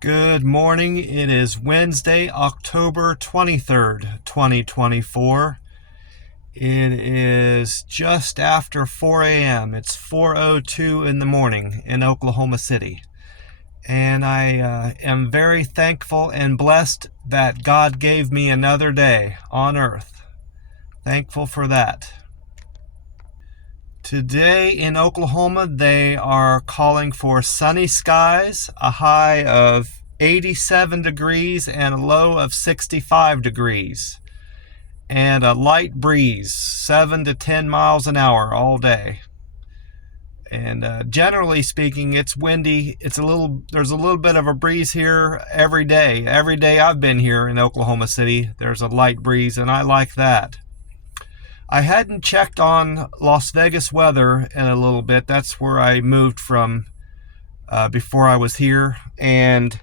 Good morning. It is Wednesday, October 23rd, 2024. It is just after 4 a.m. It's 4:02 in the morning in Oklahoma City. And I am very thankful and blessed that God gave me another day on earth. Thankful for that. Today in Oklahoma, they are calling for sunny skies, a high of 87 degrees and a low of 65 degrees, and a light breeze, 7 to 10 miles an hour all day. And generally speaking, it's windy. There's a little bit of a breeze here every day. Every day I've been here in Oklahoma City, there's a light breeze, and I like that. I hadn't checked on Las Vegas weather in a little bit. That's where I moved from before I was here. And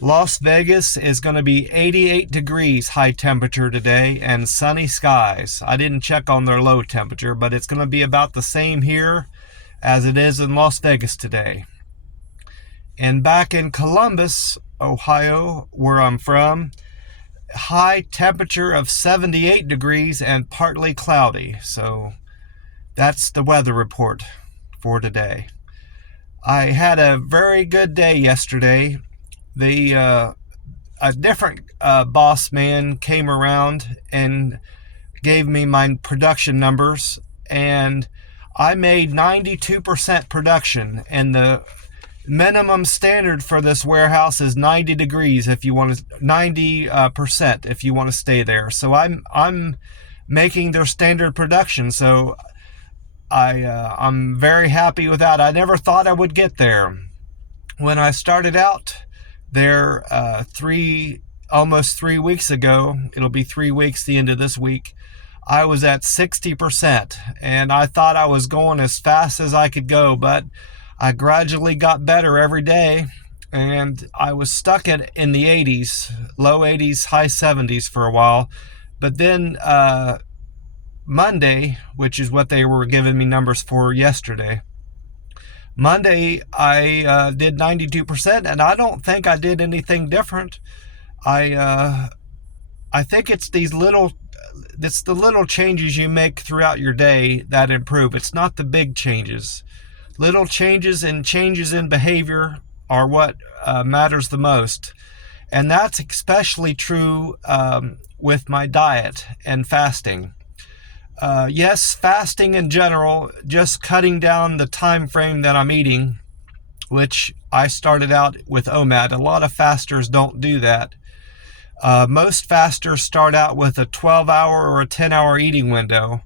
Las Vegas is going to be 88 degrees high temperature today and sunny skies. I didn't check on their low temperature, but it's going to be about the same here as it is in Las Vegas today. And back in Columbus, Ohio, where I'm from, high temperature of 78 degrees and partly cloudy. So that's the weather report for today. I had a very good day yesterday. A different boss man came around and gave me my production numbers, and I made 92% production, and the minimum standard for this warehouse is 90 degrees if you want to 90% if you want to stay there. So I'm making their standard production. So I'm very happy with that. I never thought I would get there. When I started out there almost 3 weeks ago, it'll be 3 weeks the end of this week, I was at 60%, and I thought I was going as fast as I could go, but I gradually got better every day, and I was stuck in the 80s, low 80s, high 70s for a while. But then Monday, which is what they were giving me numbers for yesterday, Monday I did 92%, and I don't think I did anything different. I think it's the little changes you make throughout your day that improve. It's not the big changes. Little changes in behavior are what matters the most. And that's especially true with my diet and fasting. Yes, fasting in general, just cutting down the time frame that I'm eating, which I started out with OMAD. A lot of fasters don't do that. Most fasters start out with a 12-hour or a 10-hour eating window.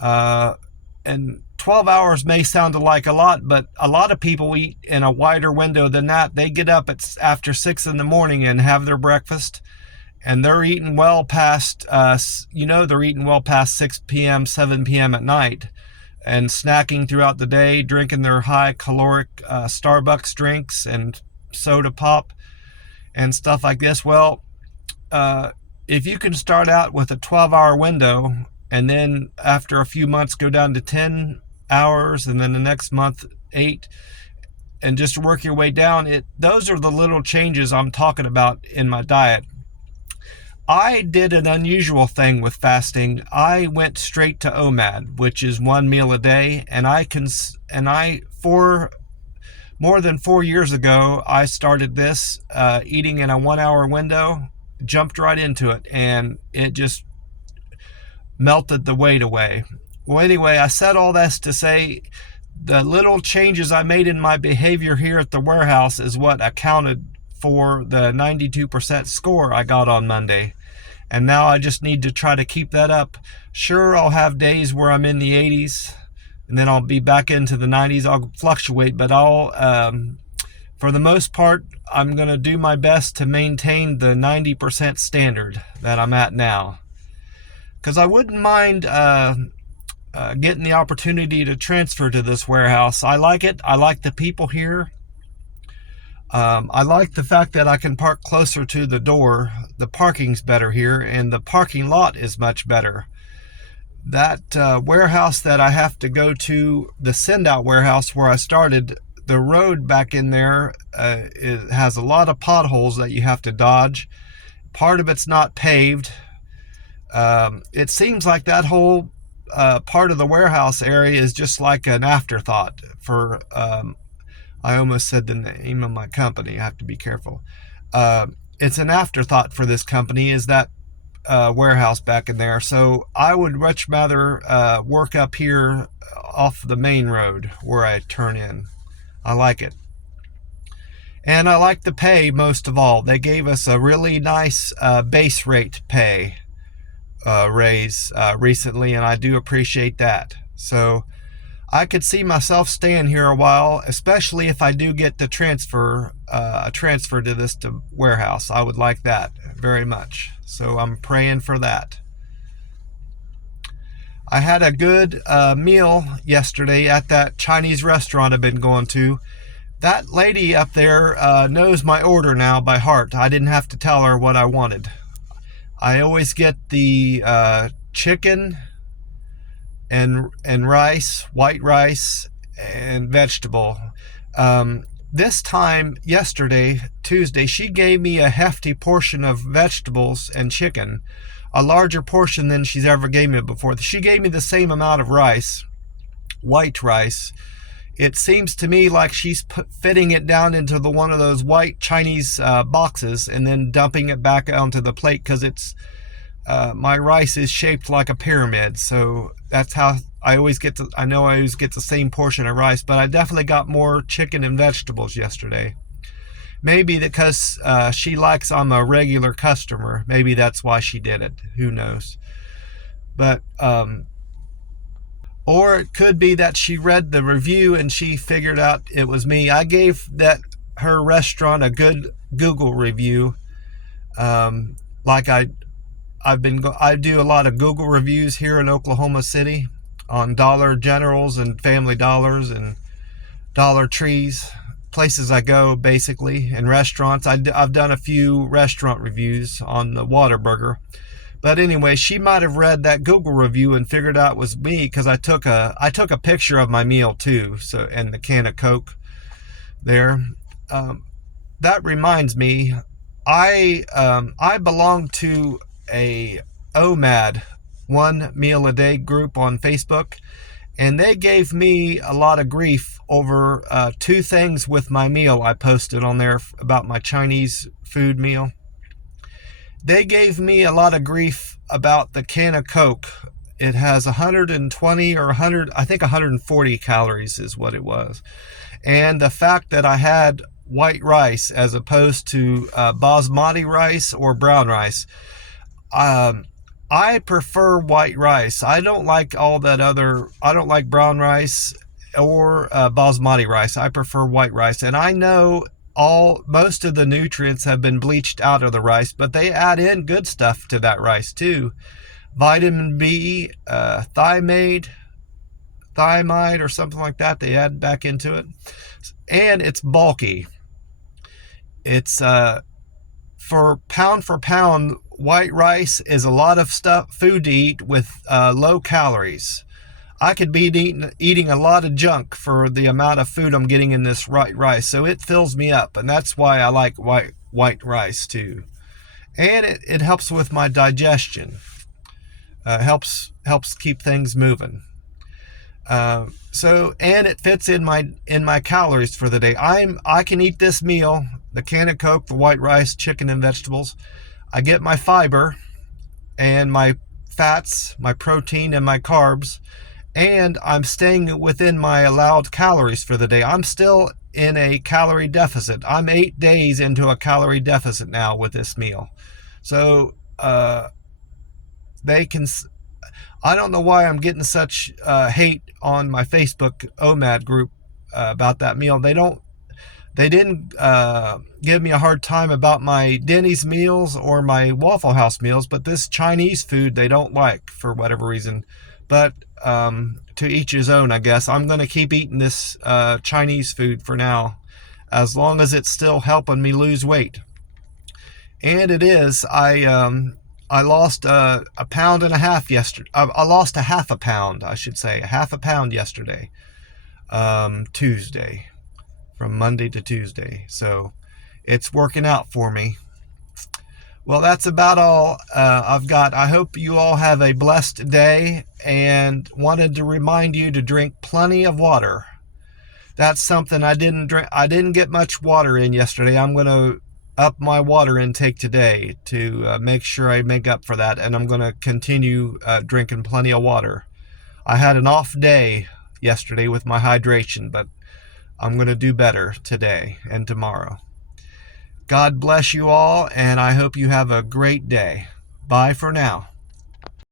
And 12 hours may sound like a lot, but a lot of people eat in a wider window than that. They get up after 6 in the morning and have their breakfast, and they're eating well past, they're eating well past 6 p.m., 7 p.m. at night, and snacking throughout the day, drinking their high caloric Starbucks drinks and soda pop and stuff like this. Well, if you can start out with a 12-hour window, and then after a few months go down to 10 hours, and then the next month 8, and just work your way down, those are the little changes I'm talking about in my diet. I did an unusual thing with fasting. I went straight to OMAD, which is 1 meal a day, and for more than 4 years ago, I started this eating in a 1-hour window, jumped right into it, and it just melted the weight away. Well, anyway, I said all this to say the little changes I made in my behavior here at the warehouse is what accounted for the 92% score I got on Monday. And now I just need to try to keep that up. Sure, I'll have days where I'm in the 80s, and then I'll be back into the 90s. I'll fluctuate, but for the most part, I'm going to do my best to maintain the 90% standard that I'm at now. Because I wouldn't mind getting the opportunity to transfer to this warehouse. I like it. I like the people here. I like the fact that I can park closer to the door. The parking's better here, and the parking lot is much better. That warehouse that I have to go to, the send-out warehouse where I started, the road back in there it has a lot of potholes that you have to dodge. Part of it's not paved. It seems like that whole part of the warehouse area is just like an afterthought for, I almost said the name of my company. I have to be careful. It's an afterthought for this company, is that warehouse back in there. So I would much rather work up here off the main road where I turn in. I like it. And I like the pay most of all. They gave us a really nice base rate pay raise recently, and I do appreciate that. So I could see myself staying here a while, especially if I do get the transfer to this warehouse. I would like that very much. So I'm praying for that. I had a good meal yesterday at that Chinese restaurant I've been going to. That lady up there knows my order now by heart. I didn't have to tell her what I wanted. I always get the chicken and rice, white rice, and vegetable. This time, yesterday, Tuesday, she gave me a hefty portion of vegetables and chicken, a larger portion than she's ever gave me before. She gave me the same amount of rice, white rice. It seems to me like she's fitting it down into one of those white Chinese boxes and then dumping it back onto the plate, because it's my rice is shaped like a pyramid. So that's how I always get I know I always get the same portion of rice, but I definitely got more chicken and vegetables yesterday. Maybe because she likes I'm a regular customer. Maybe that's why she did it. Who knows? But or it could be that she read the review and she figured out it was me. I gave her restaurant a good Google review. Like I do a lot of Google reviews here in Oklahoma City on Dollar Generals and Family Dollars and Dollar Trees, places I go basically, and restaurants. I've done a few restaurant reviews on the Whataburger. But anyway, she might have read that Google review and figured out it was me, because I took a picture of my meal too, so, and the can of Coke there. That reminds me, I belong to a OMAD, one meal a day group on Facebook, and they gave me a lot of grief over two things with my meal I posted on there about my Chinese food meal. They gave me a lot of grief about the can of Coke. It has 120 or 100, I think 140 calories is what it was. And the fact that I had white rice as opposed to basmati rice or brown rice. I prefer white rice. I don't like all that other, I don't like brown rice or basmati rice. I prefer white rice. And I know most of the nutrients have been bleached out of the rice, but they add in good stuff to that rice too. Vitamin B, thiamide or something like that, they add back into it. And it's bulky. It's for pound, white rice is a lot of food to eat with low calories. I could be eating a lot of junk for the amount of food I'm getting in this white rice, so it fills me up, and that's why I like white rice too. And it helps with my digestion. Helps keep things moving. So, and it fits in my calories for the day. I can eat this meal, the can of Coke, the white rice, chicken, and vegetables. I get my fiber and my fats, my protein, and my carbs, and I'm staying within my allowed calories for the day. I'm still in a calorie deficit. I'm 8 days into a calorie deficit now with this meal. So they can, I don't know why I'm getting such hate on my Facebook OMAD group about that meal. They didn't give me a hard time about my Denny's meals or my Waffle House meals, but this Chinese food they don't like for whatever reason. But to each his own, I guess. I'm going to keep eating this Chinese food for now, as long as it's still helping me lose weight. And it is. I lost a pound and a half yesterday. I lost a half a pound, I should say. A half a pound yesterday, Tuesday. from Monday to Tuesday. So it's working out for me. Well, that's about all I've got. I hope you all have a blessed day, and wanted to remind you to drink plenty of water. That's something I didn't drink. I didn't get much water in yesterday. I'm going to up my water intake today to make sure I make up for that, and I'm going to continue drinking plenty of water. I had an off day yesterday with my hydration, but I'm going to do better today and tomorrow. God bless you all, and I hope you have a great day. Bye for now.